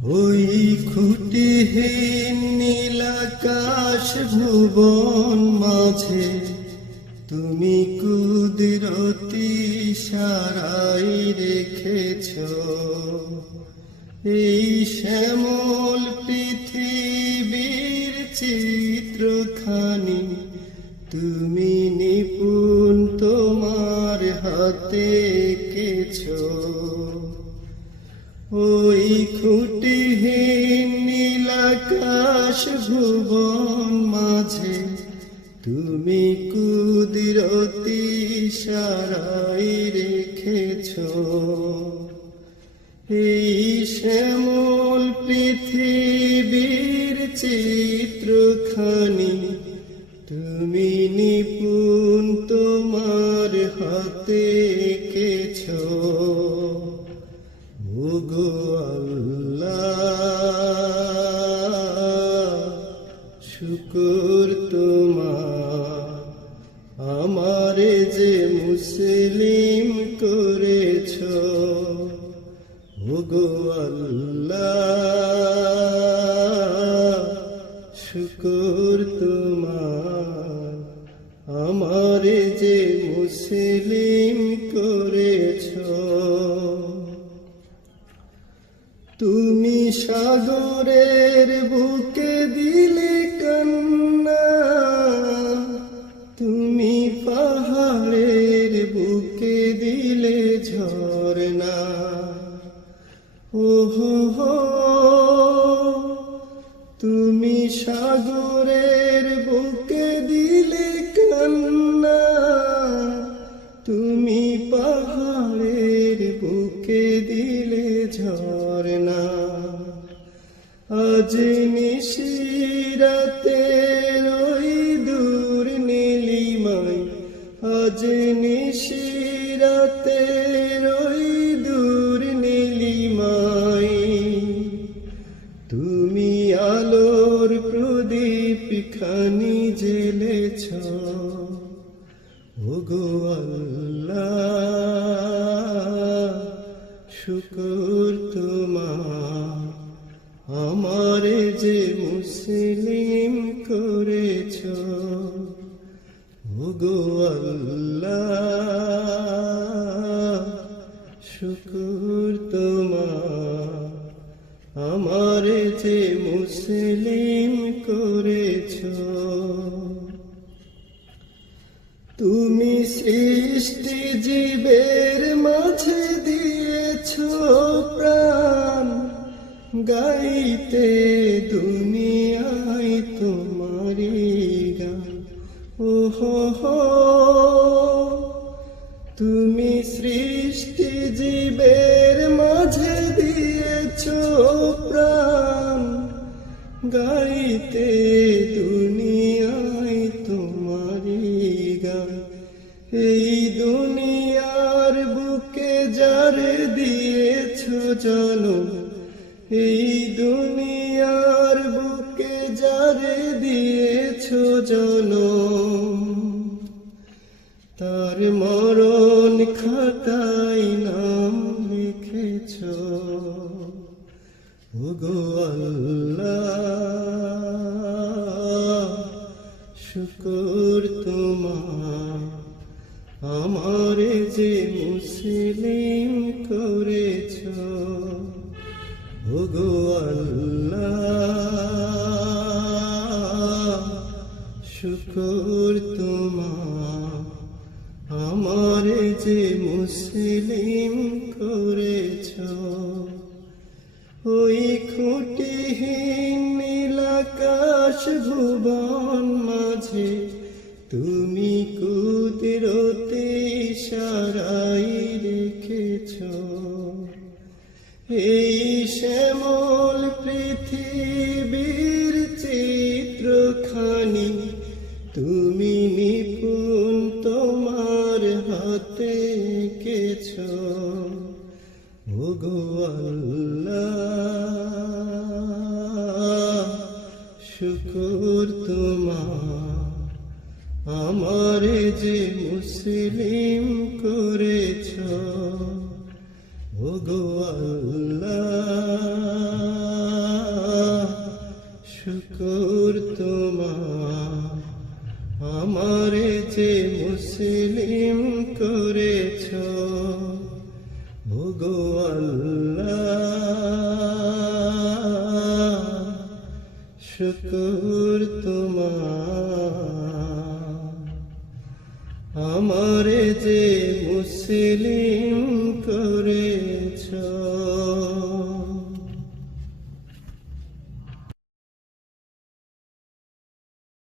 ওই খুঁটিহীন নীলাকাশ ভুবন মাঝে তুমি কুদরতি সারাই রেখেছ। এই শ্যামল পৃথিবীর চিত্রখানি তুমি নিপুণ তোমার হাতে এঁকেছ। ওই খুঁটিহীন নীলাকাশ ভুবন মাঝে তুমি কুদরতি সারাই রেখেছ। এই শ্যামল পৃথিবীর চিত্রখানি তুমি নিপুণ তোমার হাতে এঁকেছ। ওগো আল্লাহ, শুকর তোমার, আমারে যে মুসলিম করেছ। ওগো আল্লাহ, শুকর তোমার, আমারে যে মুসলিম করেছ। তুমি সাগরের বুকে দিলে কান্না, তুমি পাহাড়ের বুকে দিলে ঝরনা। ওহো হো, তুমি সাগরের বুকে দিলে কান্না, তুমি পাহাড়ের বুকে দিলে ঝরনা। আজ নিশিরাতে ওই দূর নীলিমায়, আজ নিশিরাতে ওই দূর নীলিমায়, তুমি আলোর প্রদীপ খানি জ্বেলেছ। ওগো আল্লাহ, শুকর তোমার, আমারে যে মুসলিম করেছ। ওগো আল্লাহ, শুকর তোমার, আমারে যে মুসলিম করেছ। তুমি সৃষ্টি জীবের মাঝে দিয়েছ প্রাণ, গাইতে দুনিয়ায় তোমারি গান। ওহো হো, তুমি সৃষ্টি জীবের মাঝে দিয়েছ প্রাণ, গাইতে দুনিয়ায় তোমারি গান। এই দুনিয়ার বুকে যারে দিয়েছ জনম, এই দুনিয়ার বুকে যারে দিয়েছ জনম, তার মরণ খাতায় নাম লিখেছ। ওগো আল্লাহ, শুকর তোমার, আমারে যে মুসলিম করেছ। ওগো আল্লাহ, শুকর তোমার, আমারে যে মুসলিম করেছ। ওই খুঁটিহীন নীলাকাশ ভুবন মাঝে তুমি কুদরতি সারাই রেখেছ। এই শ্যামল পৃথিবীর চিত্রখানি তুমি নিপুণ তোমার হাতে এঁকেছ। ওগো আল্লাহ, শুকর তোমার, আমারে যে মুসলিম করেছ। ওগো আল্লাহ, যে মুসলিম করেছ ওগো আল্লাহ শুকর তোমার আমারে যে মুসলিম করেছ।